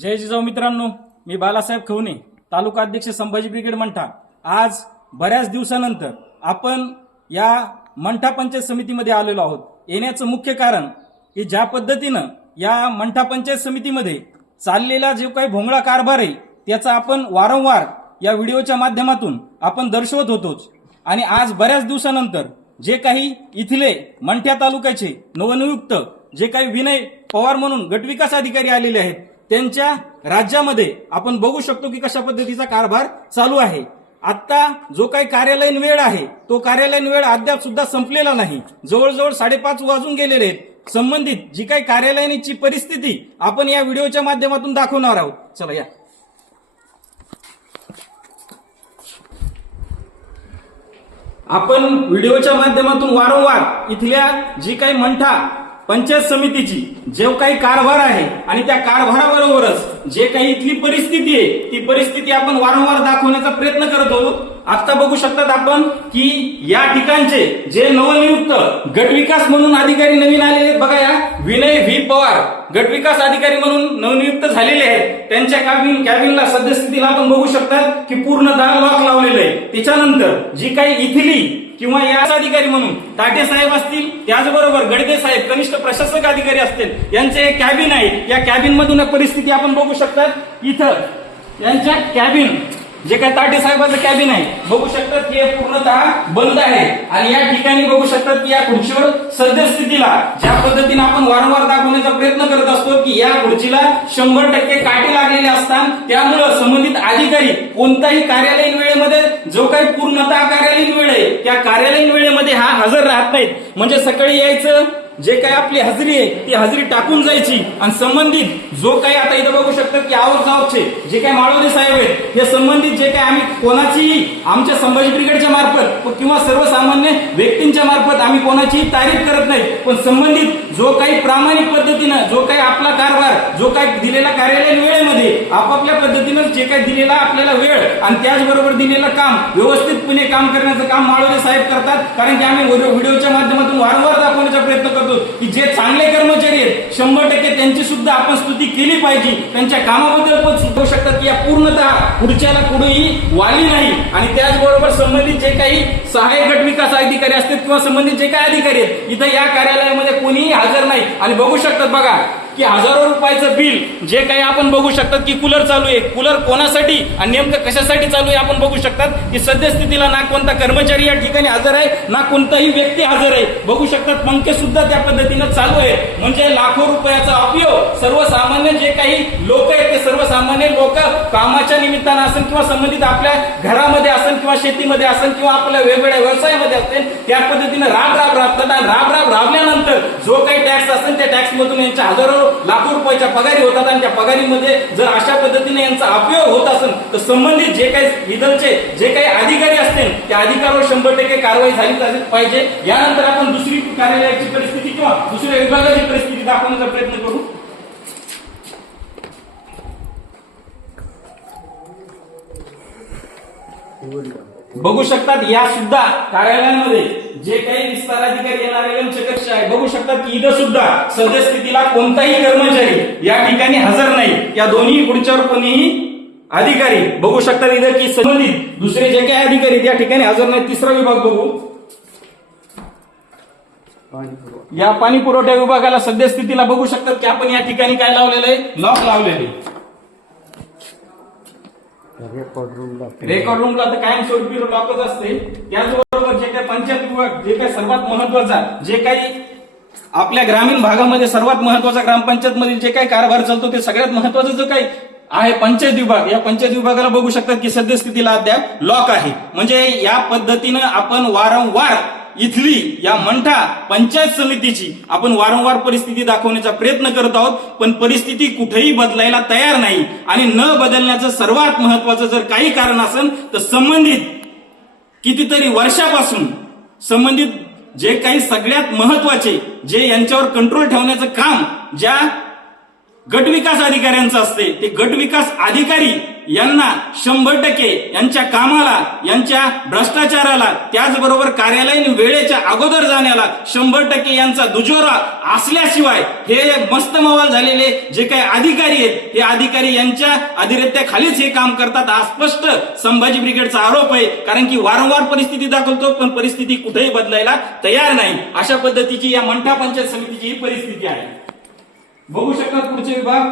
जय जिजाऊ मित्रांनो, मी बालासाहेब खवणे, तालुका अध्यक्ष संभाजी ब्रिगेड मंठा। आज बऱ्याच दिवसानंतर आपण या मंठा पंचायत समितीमध्ये आलेलो आहोत। येण्याचं मुख्य कारण की ज्या पद्धतीनं या मंठा पंचायत समितीमध्ये चाललेला जो काही भोंगळा कारभार आहे त्याचा आपण वारंवार या व्हिडिओच्या माध्यमातून आपण दर्शवत होतोच। आणि आज बऱ्याच दिवसानंतर जे काही इथले मंठ्या तालुक्याचे नवनियुक्त जे काही विनय पवार म्हणून गटविकास अधिकारी आलेले आहेत त्यांच्या राज्यामध्ये आपण बघू शकतो की कशा पद्धतीचा कारभार चालू आहे। आता जो काही कार्यालयीन वेळ आहे तो कार्यालयीन वेळ अद्याप सुद्धा संपलेला नाही। जवळजवळ 5:30 वाजून गेलेले आहेत। संबंधित जी काही कार्यालयाची परिस्थिती आपण या व्हिडिओच्या माध्यमातून दाखवणार आहोत। चला या। आपण व्हिडिओच्या माध्यमातून वारंवार इथल्या जी काही मंठा पंचायत समितीची जो काही कारभार आहे आणि त्या कारभाराबरोबरच जे काही इथली परिस्थिती आहे ती परिस्थिती आपण वारंवार दाखवण्याचा प्रयत्न करत होतो। आता बघू शकतात आपण की या ठिकाणचे जे नवनियुक्त गटविकास म्हणून अधिकारी नवीन आलेले आहेत बघा, या विनय व्ही पवार गटविकास अधिकारी म्हणून नवनियुक्त झालेले आहेत। त्यांच्या कॅबिनला सद्यस्थितीला आपण बघू शकतात की पूर्णतः लॉक लावलेलं आहे। त्याच्यानंतर जी काही इथली किंवा या अधिकारी म्हणून ताटे साहेब असतील, त्याचबरोबर गडदे साहेब कनिष्ठ प्रशासक अधिकारी असतील, यांचे एक कॅबिन आहे। या कॅबिन मधून परिस्थिती आपण बघू शकतात। इथं यांच्या कॅबिन जे काय ताटे साहेबांचं कॅबिन आहे बघू शकतात की हे पूर्णतः बंद आहे। आणि या ठिकाणी बघू शकतात की या खुर्चीवर सद्यस्थितीला ज्या पद्धतीने आपण वारंवार दाखवण्याचा प्रयत्न करत असतो की या खुर्चीला 100% काटे लागलेले असतात। त्यामुळे संबंधित अधिकारी कोणताही कार्यालयीन वेळेमध्ये जो काही पूर्णतः कार्यालयीन वेळ आहे त्या कार्यालयीन वेळेमध्ये हजर राहत नाहीत। म्हणजे सकाळी यायचं, जे काही आपली हजेरी आहे ती हजेरी टाकून जायची आणि संबंधित जो काही आता इथं बघू शकतात की आवकजावकचे जे काही माळोदे साहेब आहेत हे संबंधित जे काही आम्ही कोणाचीही आमच्या संभाजी ब्रिगेडच्या मार्फत किंवा सर्वसामान्य व्यक्तींच्या मार्फत आम्ही कोणाचीही तारीफ करत नाही, पण संबंधित जो काही प्रामाणिक पद्धतीनं जो काही आपला कारभार जो काही दिलेला कार्यालयीन वेळेमध्ये आपापल्या पद्धतीनं जे काही दिलेला आपल्याला वेळ आणि त्याचबरोबर दिलेलं काम व्यवस्थितपणे काम करण्याचं काम माळोदे साहेब करतात। कारण की आम्ही व्हिडिओच्या माध्यमातून वारंवार दाखवण्याचा प्रयत्न करतो की जे चांगले कर्मचारी आहेत 100% त्यांची सुद्धा आपण स्तुती केली पाहिजे। त्यांच्या कामाबद्दल पण सुचवू शकतात की या पूर्णतः पुढच्याला कुठेही वाली नाही। आणि त्याचबरोबर संबंधित जे काही सहाय्यक गट विकास अधिकारी असतात किंवा संबंधित जे काही अधिकारी आहेत इथं या कार्यालयामध्ये कोणीही हजर नाही। आणि बघू शकतात बघा की हजारो रुपयाचं बिल जे काही आपण बघू शकतात की कूलर चालू आहे। कूलर कोणासाठी आणि नेमकं कशासाठी चालू आहे आपण बघू शकतात की सद्यस्थितीला ना कोणता कर्मचारी या ठिकाणी हजर आहे ना कोणताही व्यक्ती हजर आहे। बघू शकतात पंखे सुद्धा त्या पद्धतीनं चालू आहे। म्हणजे लाखो रुपयाचा उपयोग सर्वसामान्य जे काही लोक आहेत ते सर्वसामान्य लोक कामाच्या निमित्तानं असेल किंवा संबंधित आपल्या घरामध्ये असेल किंवा शेतीमध्ये असेल किंवा आपल्या वेगवेगळ्या व्यवसायामध्ये असेल त्या पद्धतीनं राब राबतात। आणि राब राबल्यानंतर जो काही टॅक्स असेल त्या टॅक्स मधून यांच्या हजारो लाखो रुपयाच्या पगारी होतात। आणि त्या पगारीमध्ये जर अशा पद्धतीने यांचा उपयोग होत असेल तर संबंधित जे काही इथलचे जे काही अधिकारी असतील त्या अधिकाऱ्यावर 100% कारवाई झाली पाहिजे। यानंतर आपण दुसरी कार्यालयाची परिस्थिती किंवा दुसऱ्या विभागाची परिस्थिती दाखवण्याचा प्रयत्न करू। बघू शकतात या सुद्धा कार्यालयामध्ये जे काही विस्तार अधिकारी येणारे यांचे कक्ष आहे बघू शकतात की इथं सुद्धा सद्यस्थितीला कोणताही कर्मचारी या ठिकाणी हजर नाही। या दोन्ही खुर्च्यावर कोणीही अधिकारी बघू शकतात इथं की संबंधित दुसरे जे काही अधिकारी त्या ठिकाणी हजर नाही। तिसरा विभाग बघू, या पाणी पुरवठा विभागाला सद्यस्थितीला बघू शकतात की आपण या ठिकाणी काय लावलेलं आहे, लॉक लावलेले आहे। रेकॉर्ड रूमला तर कायम स्वरूपी लॉकच असते। त्याचबरोबर जे काही पंचायत विभाग जे काही सर्वात महत्वाचा जे काही आपल्या ग्रामीण भागामध्ये सर्वात महत्वाचा ग्रामपंचायत मधील जे काही कारभार चालतो ते सगळ्यात महत्वाचं जो काही आहे पंचायत विभाग, या पंचायत विभागाला बघू शकतात की सद्यस्थितीला अद्याप लॉक आहे। म्हणजे या पद्धतीनं आपण वारंवार इथली या मंठा पंचायत समितीची आपण वारंवार परिस्थिती दाखवण्याचा प्रयत्न करत आहोत, पण परिस्थिती कुठेही बदलायला तयार नाही। आणि न बदलण्याचं सर्वात महत्वाचं जर काही कारण असेल तर संबंधित कितीतरी वर्षापासून संबंधित जे काही सगळ्यात महत्वाचे जे यांच्यावर कंट्रोल ठेवण्याचं काम ज्या गटविकास अधिकाऱ्यांचं असते ते गटविकास अधिकारी यांना 100% यांच्या कामाला, यांच्या भ्रष्टाचाराला, त्याचबरोबर कार्यालयीन वेळेच्या अगोदर जाण्याला 100% यांचा दुजोरा असल्याशिवाय हे मस्त मवाल झालेले जे काही अधिकारी आहेत, हे अधिकारी यांच्या अधिरेत्याखालीच हे काम करतात हा स्पष्ट संभाजी ब्रिगेडचा आरोप आहे. कारण की वारंवार परिस्थिती दाखवतो, पण परिस्थिती कुठेही बदलायला तयार नाही. अशा पद्धतीची या मंठा पंचायत समितीची ही परिस्थिती आहे. बघू शकता पुढचे विभाग.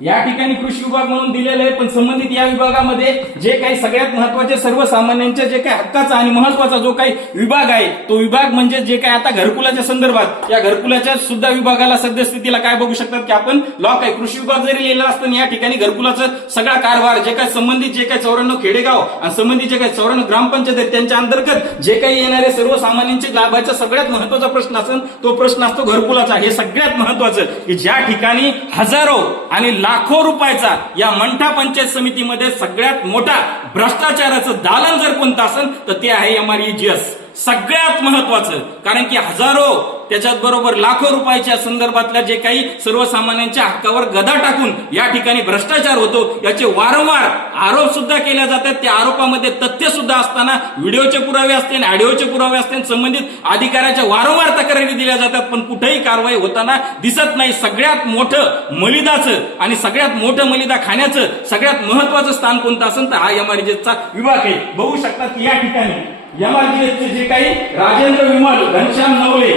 या ठिकाणी कृषी विभाग म्हणून दिलेलं आहे, पण संबंधित या विभागामध्ये जे काही सगळ्यात महत्वाचे सर्वसामान्यांच्या जे काही हक्काचा आणि महत्वाचा जो काही विभाग आहे, तो विभाग म्हणजे जे काही आता घरकुलाच्या संदर्भात, या घरकुलाच्या सुद्धा विभागाला सद्यस्थितीला काय बघू शकतात की आपण लॉक आहे. कृषी विभाग जरी लिहिलेला असताना या ठिकाणी घरकुलाचा सगळा कारभार जे काही संबंधित जे काही 94 खेडेगाव आणि संबंधित जे काही 94 ग्रामपंचायत आहेत त्यांच्या अंतर्गत जे काही येणारे सर्वसामान्यांचे लाभाचा सगळ्यात महत्वाचा प्रश्न असेल तो प्रश्न असतो घरकुलाचा. हे सगळ्यात महत्वाचं की ज्या ठिकाणी हजारो आणि लाखो रुपयाचा या मंठा पंचायत समितीमध्ये सगळ्यात मोठा भ्रष्टाचाराचं दालन जर कोणतं असेल तर ते आहे MREGS. सगळ्यात महत्वाचं, कारण की हजारो त्याच्यात बरोबर लाखो रुपयाच्या संदर्भातल्या जे काही सर्वसामान्यांच्या हक्कावर गदा टाकून या ठिकाणी भ्रष्टाचार होतो, याचे वारंवार आरोप सुद्धा केले जातात. त्या आरोपामध्ये तथ्य सुद्धा असताना व्हिडिओचे पुरावे असतील, ऑडिओचे पुरावे असतील, संबंधित अधिकाऱ्याच्या वारंवार तक्रारी दिल्या जातात, पण कुठेही कारवाई होताना दिसत नाही. सगळ्यात मोठं मलिदाचं आणि सगळ्यात मोठं मलिदा खाण्याचं सगळ्यात महत्वाचं स्थान कोणतं असेल तर हा MREGSचा विभाग आहे. बघू शकता की या ठिकाणी MREGSचे जे काही राजेंद्र विमल, घनश्याम नवले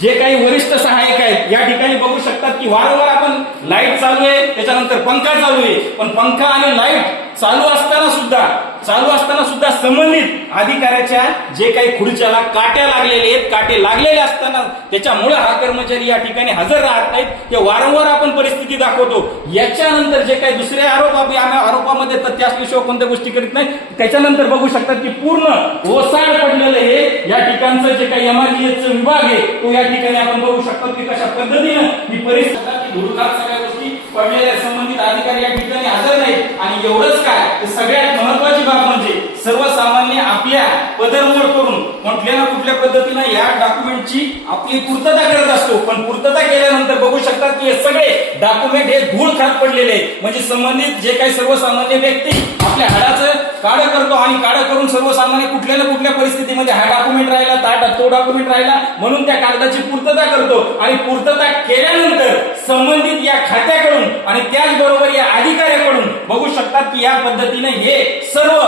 जे काही वरिष्ठ सहाय्यक आहेत या ठिकाणी बघू शकतात की वारंवार आपण लाईट चालू आहे, त्याच्यानंतर पंखा चालू आहे, पण पंखा आणि लाईट चालू असताना सुद्धा संबंधित अधिकाऱ्याच्या जे काही खुर्च्याला काट्या लागलेले आहेत, काटे लागलेले असताना त्याच्यामुळे हा कर्मचारी या ठिकाणी हजर राहत नाहीत. ते वारंवार आपण परिस्थिती दाखवतो. याच्यानंतर जे काही दुसरे आरोपामध्ये तथ्य असल्याशिवाय कोणत्या गोष्टी करीत नाही. त्याच्यानंतर बघू शकतात की पूर्ण ओसाड पडलेलं हे या ठिकाणचं जे काही MREGSचा विभाग आहे तो या ठिकाणी आपण बघू शकतो की कशा पद्धतीनं ही परिस्थिती धुळकात सगळ्या गोष्टी पडलेल्या संबंधित अधिकारी या ठिकाणी हजर नाहीत. आणि एवढंच काय, सगळ्यात महत्वाची बाब म्हणजे सर्वसामान्य आपल्या पदरमोड करून कुठल्या ना कुठल्या पद्धतीनं या डॉक्युमेंटची आपली पूर्तता करत असतो, पण पूर्तता केल्यानंतर बघू शकतात की हे सगळे डॉक्युमेंट हे धूळ खात पडलेले आहेत. म्हणजे संबंधित जे काही सर्वसामान्य व्यक्ती आपल्या हाडाचं काढ करतो आणि काढ करून सर्वसामान्य कुठल्या ना कुठल्या परिस्थितीमध्ये हा डॉक्युमेंट राहिला, तो डॉक्युमेंट राहिला म्हणून त्या कागदाची पूर्तता करतो. आणि पूर्तता केल्यानंतर संबंधित या खात्याकडून आणि त्याचबरोबर या अधिकाऱ्याकडून बघू शकतात की या पद्धतीने हे सर्व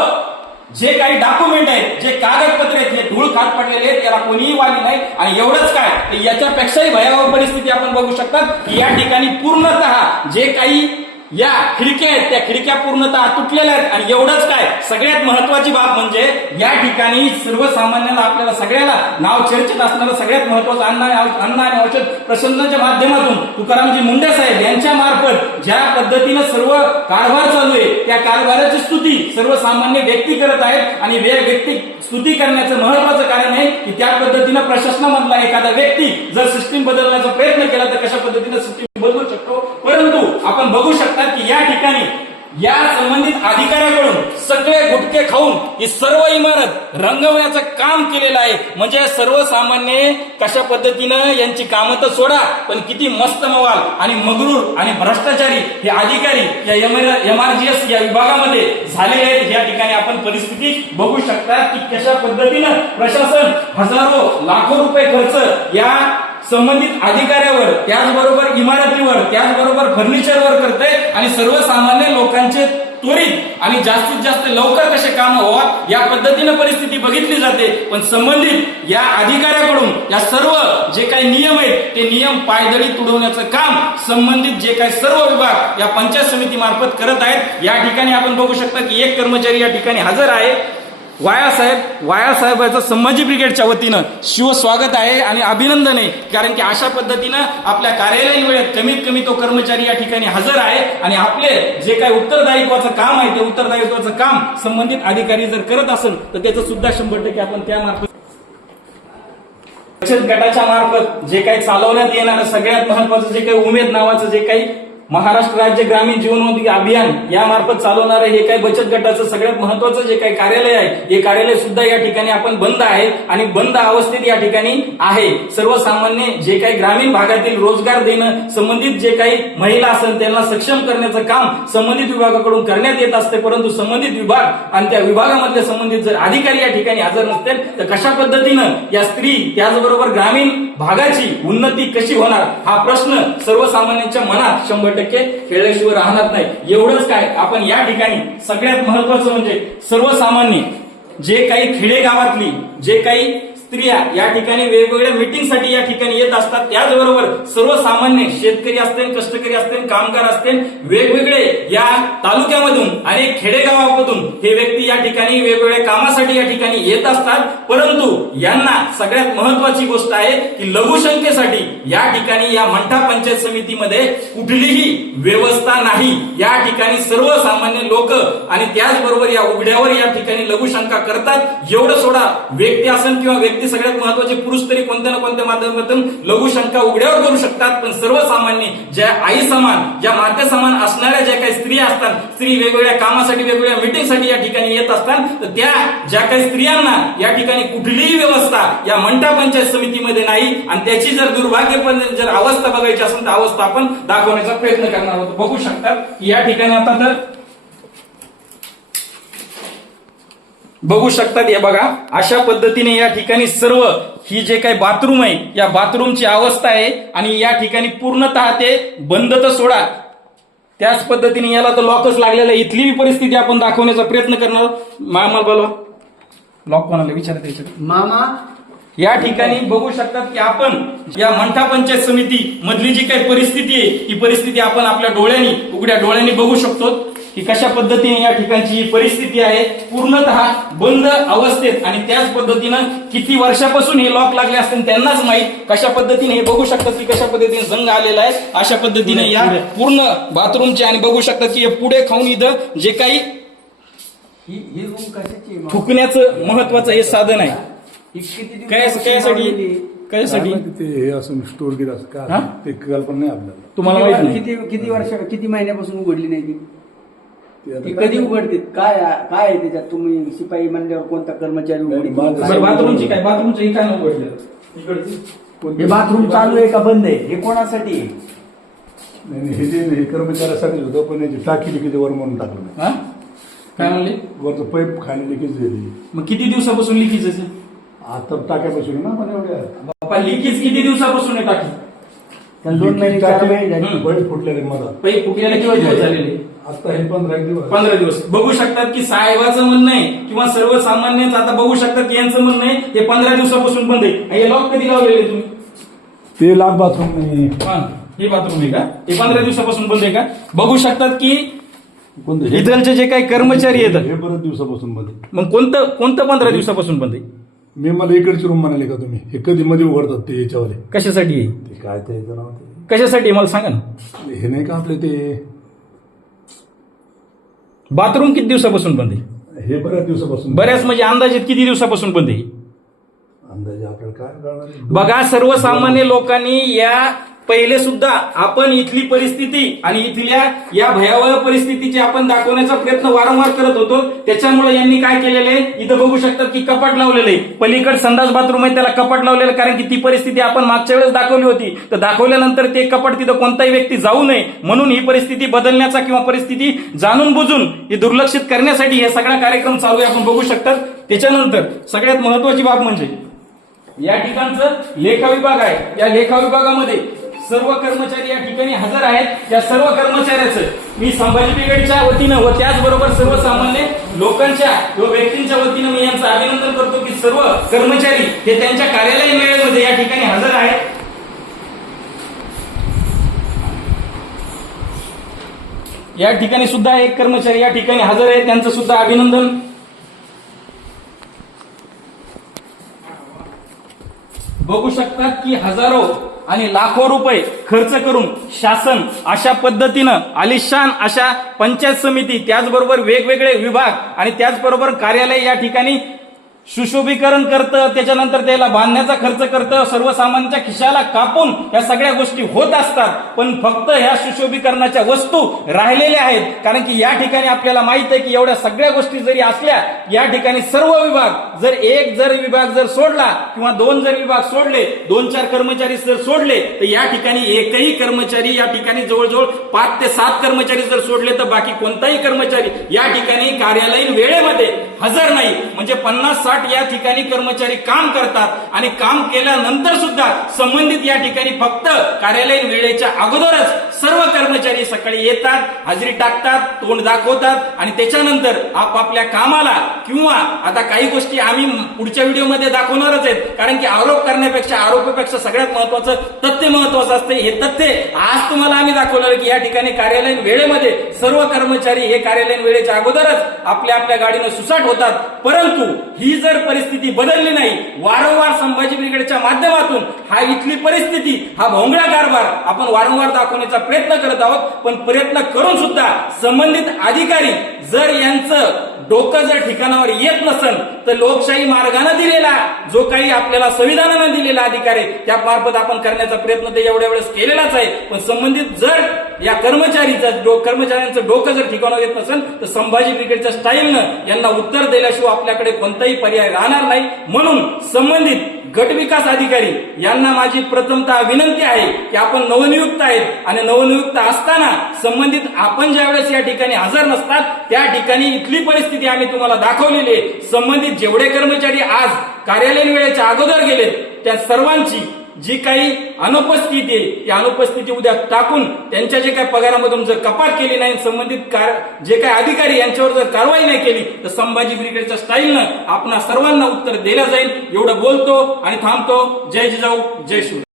जे काही डॉक्युमेंट आहेत, जे कागदपत्र आहेत, हे धूळ खात पडलेले आहेत, त्याला कोणीही वाली नाही. आणि एवढंच काय, याच्यापेक्षाही भयावह परिस्थिती आपण बघू शकतात की या ठिकाणी पूर्णतः जे काही या खिडक्या आहेत त्या खिडक्या पूर्णतः तुटलेल्या आहेत. आणि एवढंच काय, सगळ्यात महत्वाची बाब म्हणजे या ठिकाणी सर्वसामान्यांना आपल्याला सगळ्याला नाव चर्चेत असणारं सगळ्यात महत्वाचं अन्न आणि औषध प्रशासनाच्या माध्यमातून तुकारामजी मुंडे साहेब यांच्या मार्फत ज्या पद्धतीनं सर्व कारभार चालू आहे त्या कारभाराची स्तुती सर्वसामान्य व्यक्ती करत आहेत. आणि व्यक्ती स्तुती करण्याचं महत्वाचं कारण आहे की त्या पद्धतीनं प्रशासनामधला एखादा व्यक्ती जर सिस्टीम बदलण्याचा प्रयत्न केला तर कशा पद्धतीनं सिस्टीम बदलू शकतो. परंतु आपण बघू शकता की या ठिकाणी या संबंधित अधिकाऱ्याकडून सगळे गुटखे खाऊन ही सर्व इमारत रंगवण्याचं काम केलेलं आहे. म्हणजे सर्वसामान्य कशा पद्धतीनं यांची कामं तर सोडा, पण किती मस्त मवाल आणि मगरूर आणि भ्रष्टाचारी हे अधिकारी या MREGS या विभागामध्ये झालेले आहेत. या ठिकाणी आपण परिस्थिती बघू शकता की कशा पद्धतीनं प्रशासन हजारो लाखो रुपये खर्च या संबंधित अधिकाऱ्यावर, त्याचबरोबर इमारतीवर, त्याचबरोबर फर्निचरवर करते आणि सर्वसामान्य लोकांचे त्वरित आणि जास्तीत जास्त लवकर कसे काम व्हावा या पद्धतीने परिस्थिती बघितली जाते. पण संबंधित या अधिकाऱ्याकडून या सर्व जे काही नियम आहेत ते नियम पायदळी तुडवण्याचं काम संबंधित जे काही सर्व विभाग या पंचायत समिती मार्फत करत आहेत. या ठिकाणी आपण बघू शकता की एक कर्मचारी या ठिकाणी हजर आहे. वाया साहेबांचं संभाजी ब्रिगेडच्या वतीनं शिव स्वागत आहे आणि अभिनंदन आहे. कारण की अशा पद्धतीनं आपल्या कार्यालयीन वेळेत कमीत कमी तो कर्मचारी या ठिकाणी हजर आहे आणि आपले जे काही उत्तरदायित्वाचं काम आहे ते उत्तरदायित्वाचं काम संबंधित अधिकारी जर करत असेल तर त्याचं सुद्धा 100% आपण त्या मार्फत बचत गटाच्या मार्फत जे काही चालवण्यात येणारं सगळ्यात महत्वाचं जे काही उमेद नावाचं जे काही महाराष्ट्र राज्य ग्रामीण जीवनोन्नती अभियान यामार्फत चालवणारं हे काही बचत गटाचं सगळ्यात महत्वाचं जे काही कार्यालय आहे, हे कार्यालय सुद्धा या ठिकाणी आपण बंद आहे आणि बंद अवस्थेत या ठिकाणी आहे. सर्वसामान्य जे काही ग्रामीण भागातील रोजगार देणं, संबंधित जे काही महिला असेल त्यांना सक्षम करण्याचं काम संबंधित विभागाकडून करण्यात येत असते, परंतु संबंधित विभाग आणि त्या विभागामधले संबंधित जर अधिकारी या ठिकाणी हजर नसतील तर कशा पद्धतीनं या स्त्री त्याचबरोबर ग्रामीण भागाची उन्नती कशी होणार हा प्रश्न सर्वसामान्यांच्या मनात 100% खेळल्याशिवाय राहणार नाही. एवढंच काय, आपण या ठिकाणी सगळ्यात महत्वाचं म्हणजे सर्वसामान्य जे काही खेडेगावातली जे काही स्त्रिया या ठिकाणी वेगवेगळ्या मीटिंगसाठी या ठिकाणी येत असतात, त्याचबरोबर सर्वसामान्य शेतकरी असतील, कष्टकरी असतील, कामगार असतील, वेगवेगळे या तालुक्यामधून आणि खेडेगावामधून हे व्यक्ती या ठिकाणी वेगवेगळ्या कामासाठी या ठिकाणी येत असतात. परंतु यांना सगळ्यात महत्वाची गोष्ट आहे की लघुशंकेसाठी या ठिकाणी या मंठा पंचायत समितीमध्ये कुठलीही व्यवस्था नाही. या ठिकाणी सर्वसामान्य लोक आणि त्याचबरोबर या उघड्यावर या ठिकाणी लघुशंका करतात. एवढं सोडा, व्यक्ती असेल किंवा व्यक्ती सगळ्यात महत्वाचे पुरुष तरी कोणत्या ना कोणत्या माध्यमातून लघुशंका उघड्यावर करू शकतात, पण सर्वसामान्य ज्या आई समान ज्या माते समान असणाऱ्या ज्या काही स्त्रिया असतात, स्त्री वेगवेगळ्या कामासाठी वेगवेगळ्या मीटिंगसाठी या ठिकाणी येत असतात, तर त्या ज्या काही स्त्रियांना या ठिकाणी कुठलीही व्यवस्था या मंठा पंचायत समितीमध्ये नाही आणि त्याची जर दुर्भाग्यपणे जर अवस्था बघायची असेल तर अवस्था आपण दाखवण्याचा प्रयत्न करणार आहोत. बघू शकतात या ठिकाणी आता तर बघू शकतात, हे बघा अशा पद्धतीने या ठिकाणी सर्व ही जे काही बाथरूम आहे या बाथरूमची अवस्था आहे आणि या ठिकाणी पूर्णतः ते बंद तर सोडा, त्याच पद्धतीने याला तर लॉकच लागलेला आहे. इथली परिस्थिती आपण दाखवण्याचा प्रयत्न करणार. मामा बोलवा, लॉक कोणाला विचारत मामा. या ठिकाणी बघू शकतात की आपण या मंठा पंचायत समिती मधली जी काही परिस्थिती आहे ही परिस्थिती आपण आपल्या डोळ्यांनी उघड्या डोळ्यांनी बघू शकतो की कशा पद्धतीने या ठिकाणची ही परिस्थिती आहे, पूर्णतः बंद अवस्थेत. आणि त्याच पद्धतीनं किती वर्षापासून हे लॉक लागले असतील त्यांनाच माहीत. कशा पद्धतीने हे बघू शकतात की कशा पद्धतीने जंग आलेला आहे. अशा पद्धतीने या पूर्ण बाथरूमचे आणि बघू शकतात की हे पुढे खाऊन इथं जे काही थुकण्याचं महत्वाचं हे साधन आहे. कशासाठी ते असं स्टोर केलं असं का ते कल्पना नाही आपल्याला. तुम्हाला माहिती नाही किती वर्ष किती महिन्यापासून उघडली नाही ती कधी उघडते? काय काय आहे त्याच्यात? तुम्ही शिपाई म्हणल्यावर कोणता कर्मचारी बाथरूमची काय बाथरूमचं काय उघडलं? हे बाथरूम चालू आहे का बंद आहे? हे कोणासाठी? नाही हे जे कर्मचाऱ्यासाठीच होतं, पण याची टाकी लिकेज वर म्हणून टाकलं. काय म्हणले? वरचं पाईप खाली लिकेज झाली. मग किती दिवसापासून लिकेज आहे? आता टाक्यापासून ना पण एवढ्या बाप्पा लिकेज किती दिवसापासून आहे टाकी? 2 महिने 4 महिने झाले. पाईप फुटलेले मला पाईप फुटलेला किती दिवस झालेले? आता हे 15 दिवस. 15 दिवस. बघू शकतात की साहेबाचं म्हणणं आहे किंवा सर्वसामान्यांचं आता बघू शकतात यांचं म्हणणं आहे हे 15 दिवसापासून बंद आहे. हे लॉक कधी लावलेले तुम्ही? ते लाख बाथरूम नाही. हे बाथरूम आहे का? हे 15 दिवसापासून बंद आहे का? बघू शकतात की इथलचे जे काही कर्मचारी येतात हे बरेच दिवसापासून बंद आहे. मग कोणतं 15 दिवसापासून बंद आहे? मी मला इकडची रूम म्हणाले का तुम्ही? हे कधी मध्ये उघडतात ते याच्यावर कशासाठी आहे? ते काय ते नाव कशासाठी मला सांगा ना. हे नाही का आपले ते बाथरूम किती दिवसापासून बंद आहे? हे बऱ्याच दिवसापासून. बऱ्याच म्हणजे अंदाजे किती दिवसापासून बंद आहे? अंदाजे आपल्याला काय कळणार? बघा सर्वसामान्य लोकांनी या पहिले सुद्धा आपण इथली परिस्थिती आणि इथल्या या भयावह परिस्थितीची आपण दाखवण्याचा प्रयत्न वारंवार करत होतो. त्याच्यामुळे यांनी काय केलेले इथं बघू शकतात की कपाट लावलेले. पलीकड संडास बाथरूम आहे त्याला कपाट लावलेलं, कारण की ती परिस्थिती आपण मागच्या वेळेस दाखवली होती. तर दाखवल्यानंतर ते कपाट तिथं कोणताही व्यक्ती जाऊ नये म्हणून ही परिस्थिती बदलण्याचा किंवा परिस्थिती जाणून बुजून ही दुर्लक्षित करण्यासाठी हे सगळा कार्यक्रम चालू आहे आपण बघू शकतात. त्याच्यानंतर सगळ्यात महत्वाची बाब म्हणजे या ठिकाणचं लेखा विभाग आहे. या लेखा विभागामध्ये सर्व कर्मचारी या ठिकाणी हजर आहेत. या सर्व कर्मचाऱ्याचं मी संभाजी ब्रिगेडच्या वतीनं व त्याचबरोबर सर्वसामान्य लोकांच्या व व्यक्तींच्या वतीनं मी यांचं अभिनंदन करतो की सर्व कर्मचारी हे त्यांच्या कार्यालयीन वेळेमध्ये या ठिकाणी हजर आहेत. या ठिकाणी सुद्धा एक कर्मचारी या ठिकाणी हजर आहेत, त्यांचं सुद्धा अभिनंदन. बघू शकतात की हजारो आणि लाखो रुपये खर्च करून शासन अशा पद्धतीनं आलिशान अशा पंचायत समिती त्याचबरोबर वेगवेगळे विभाग आणि त्याचबरोबर कार्यालय या ठिकाणी सुशोभीकरण करतं, त्याच्यानंतर त्याला बांधण्याचा खर्च करतं, सर्वसामान्यांच्या खिशाला कापून या सगळ्या गोष्टी होत असतात. पण फक्त ह्या सुशोभीकरणाच्या वस्तू राहिलेल्या आहेत. कारण की या ठिकाणी आपल्याला माहित आहे की एवढ्या सगळ्या गोष्टी जरी असल्या, या ठिकाणी सर्व विभाग जर एक विभाग जर सोडला किंवा 2 जर विभाग सोडले, 2-4 कर्मचारी जर सोडले, तर या ठिकाणी एकही कर्मचारी, या ठिकाणी जवळजवळ 5 ते 7 कर्मचारी जर सोडले तर बाकी कोणताही कर्मचारी या ठिकाणी कार्यालयीन वेळेमध्ये हजर नाही. म्हणजे 50-60 या ठिकाणी कर्मचारी काम करतात आणि काम केल्यानंतर सुद्धा संबंधित या ठिकाणी फक्त कार्यालयीन वेळेच्या अगोदरच सर्व कर्मचारी सकाळी येतात, हजेरी टाकतात, तोंड दाखवतात आणि त्याच्यानंतर आपापल्या कामाला किंवा आता काही गोष्टी आम्ही पुढच्या व्हिडिओमध्ये दाखवणारच आहेत. कारण की आरोप करण्यापेक्षा आरोपापेक्षा सगळ्यात महत्वाचं तथ्य महत्वाचं असते. हे तथ्य आज तुम्हाला आम्ही दाखवलं की या ठिकाणी कार्यालयीन वेळेमध्ये सर्व कर्मचारी हे कार्यालयीन वेळेच्या अगोदरच आपल्या आपल्या गाडीनं सुसाट होतात. परंतु ही जर परिस्थिती बदलली नाही, वारंवार संभाजी ब्रिगेडच्या माध्यमातून हा इथली परिस्थिती, हा भोंगळा कारभार आपण वारंवार दाखवण्याचा प्रयत्न करत आहोत. पण प्रयत्न करून सुद्धा संबंधित अधिकारी जर यांचं डोकं जर ठिकाणावर येत नसेल तर लोकशाही मार्गाने दिलेला जो काही आपल्याला संविधानानं दिलेला अधिकार आहे त्या मार्फत आपण करण्याचा प्रयत्न ते एवढ्या वेळेस केलेलाच आहे. पण संबंधित जर या कर्मचाऱ्यांचं डोकं जर ठिकाणावर येत नसेल तर संभाजी ब्रिगेडच्या स्टाईलनं यांना उत्तर दिल्याशिवाय आपल्याकडे कोणताही पर्याय राहणार नाही. म्हणून संबंधित गट विकास अधिकारी यांना माझी प्रथमतः विनंती आहे की आपण नवनियुक्त आहेत आणि नवनियुक्त असताना संबंधित आपण ज्या वेळेस या ठिकाणी हजर नसतात त्या ठिकाणी इथली परिस्थिती आम्ही तुम्हाला दाखवलेली आहे. संबंधित जेवढे कर्मचारी आज कार्यालयीन वेळेच्या अगोदर गेलेत त्या सर्वांची जी काही अनुपस्थिती आहे त्या अनुपस्थिती उद्या टाकून त्यांच्या जे काही पगारामधून जर कपात केली नाही, संबंधित जे काही अधिकारी यांच्यावर जर कारवाई नाही केली तर संभाजी ब्रिगेडच्या स्टाईलनं आपणा सर्वांना उत्तर दिलं जाईल. एवढं बोलतो आणि थांबतो. जय जिजाऊ, जय शिवराय.